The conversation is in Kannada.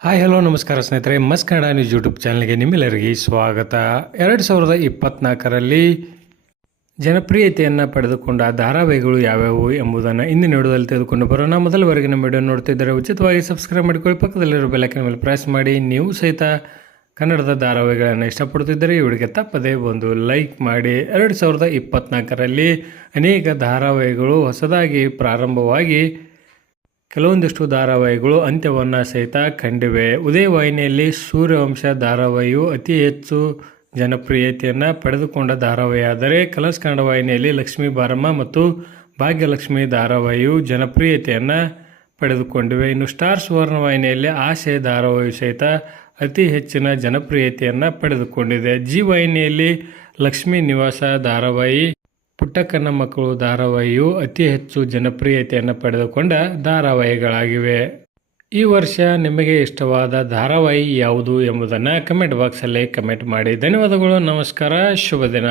ಹಾಯ್, ಹಲೋ, ನಮಸ್ಕಾರ ಸ್ನೇಹಿತರೆ. ಮಸ್ ಕನ್ನಡ ನ್ಯೂಸ್ ಯೂಟ್ಯೂಬ್ ಚಾನಲ್ಗೆ ನಿಮ್ಮೆಲ್ಲರಿಗೆ ಸ್ವಾಗತ. ಎರಡು ಸಾವಿರದ ಇಪ್ಪತ್ನಾಲ್ಕರಲ್ಲಿ ಜನಪ್ರಿಯತೆಯನ್ನು ಪಡೆದುಕೊಂಡ ಧಾರಾವಾಹಿಗಳು ಯಾವ್ಯಾವು ಎಂಬುದನ್ನು ಇಂದಿನ ವಿಡಿಯೋದಲ್ಲಿ ತೆಗೆದುಕೊಂಡು ಬರೋಣ. ಮೊದಲವರೆಗೆ ನಮ್ಮ ವಿಡಿಯೋ ನೋಡ್ತಿದ್ದರೆ ಉಚಿತವಾಗಿ ಸಬ್ಸ್ಕ್ರೈಬ್ ಮಾಡಿಕೊಳ್ಳಿ. ಪಕ್ಕದಲ್ಲಿರೋ ಬೆಲಕಿನ ಮೇಲೆ ಪ್ರೆಸ್ ಮಾಡಿ. ನೀವು ಸಹಿತ ಕನ್ನಡದ ಧಾರಾವಾಹಿಗಳನ್ನು ಇಷ್ಟಪಡುತ್ತಿದ್ದರೆ ಇವರಿಗೆ ತಪ್ಪದೇ ಒಂದು ಲೈಕ್ ಮಾಡಿ. ಎರಡು ಸಾವಿರದ ಇಪ್ಪತ್ನಾಲ್ಕರಲ್ಲಿ ಅನೇಕ ಧಾರಾವಾಹಿಗಳು ಹೊಸದಾಗಿ ಪ್ರಾರಂಭವಾಗಿ ಕೆಲವೊಂದಿಷ್ಟು ಧಾರಾವಾಹಿಗಳು ಅಂತ್ಯವನ್ನು ಸಹಿತ ಕಂಡಿವೆ. ಉದಯವಾಹಿನಿಯಲ್ಲಿ ಸೂರ್ಯವಂಶ ಧಾರಾವಾಹಿಯು ಅತಿ ಹೆಚ್ಚು ಜನಪ್ರಿಯತೆಯನ್ನು ಪಡೆದುಕೊಂಡ ಧಾರಾವಾಹಿಯಾದರೆ ಕಲರ್ಸ್ ಕನ್ನಡ ವಾಹಿನಿಯಲ್ಲಿ ಲಕ್ಷ್ಮೀ ಬಾರಮ್ಮ ಮತ್ತು ಭಾಗ್ಯಲಕ್ಷ್ಮಿ ಧಾರಾವಾಹಿಯು ಜನಪ್ರಿಯತೆಯನ್ನು ಪಡೆದುಕೊಂಡಿವೆ. ಇನ್ನು ಸ್ಟಾರ್ ಸುವರ್ಣ ವಾಹಿನಿಯಲ್ಲಿ ಆಶೆ ಧಾರಾವಾಹಿಯು ಸಹಿತ ಅತಿ ಹೆಚ್ಚಿನ ಜನಪ್ರಿಯತೆಯನ್ನು ಪಡೆದುಕೊಂಡಿದೆ. ಜಿ ವಾಹಿನಿಯಲ್ಲಿ ಲಕ್ಷ್ಮೀ ನಿವಾಸ ಧಾರಾವಾಹಿ ಪುಟ್ಟಕ್ಕನ ಮಕ್ಕಳು ಧಾರಾವಾಹಿಯು ಅತಿ ಹೆಚ್ಚು ಜನಪ್ರಿಯತೆಯನ್ನು ಪಡೆದುಕೊಂಡ ಧಾರಾವಾಹಿಗಳಾಗಿವೆ. ಈ ವರ್ಷ ನಿಮಗೆ ಇಷ್ಟವಾದ ಧಾರಾವಾಹಿ ಯಾವುದು ಎಂಬುದನ್ನು ಕಮೆಂಟ್ ಬಾಕ್ಸಲ್ಲಿ ಕಮೆಂಟ್ ಮಾಡಿ. ಧನ್ಯವಾದಗಳು, ನಮಸ್ಕಾರ, ಶುಭ ದಿನ.